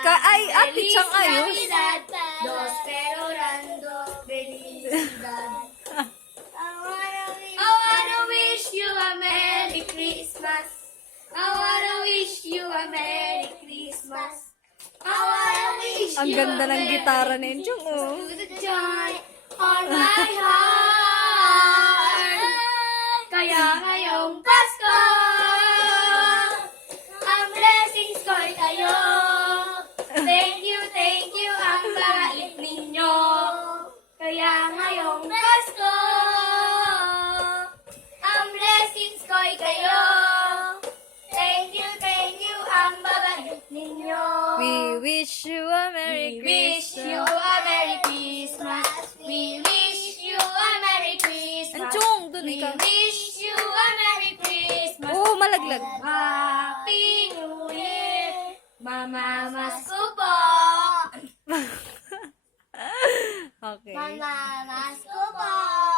Ay, pitsang ayos. Dos perorando, felicidad. I wanna wish you a Merry Christmas. I wanna wish you a Merry Christmas. I wanna wish Ang you ganda a ng Merry gitara ni Enchong, oh. to the joy on my heart. Kaya ngayong Pasko, ang blessings ko'y kayo. Thank you, ang bait ninyo. Kaya ngayong Pasko, ang blessings ko'y kayo. Thank you, ang bait ninyo. We wish you a Merry We wish you Christmas. a Merry Christmas. We wish you a Merry Christmas. Enchong, dun We ikaw. wish you a Merry Christmas. Oo, malaglag. Happy New Year. Mamamas ko po. Okay. Mamamas ko po.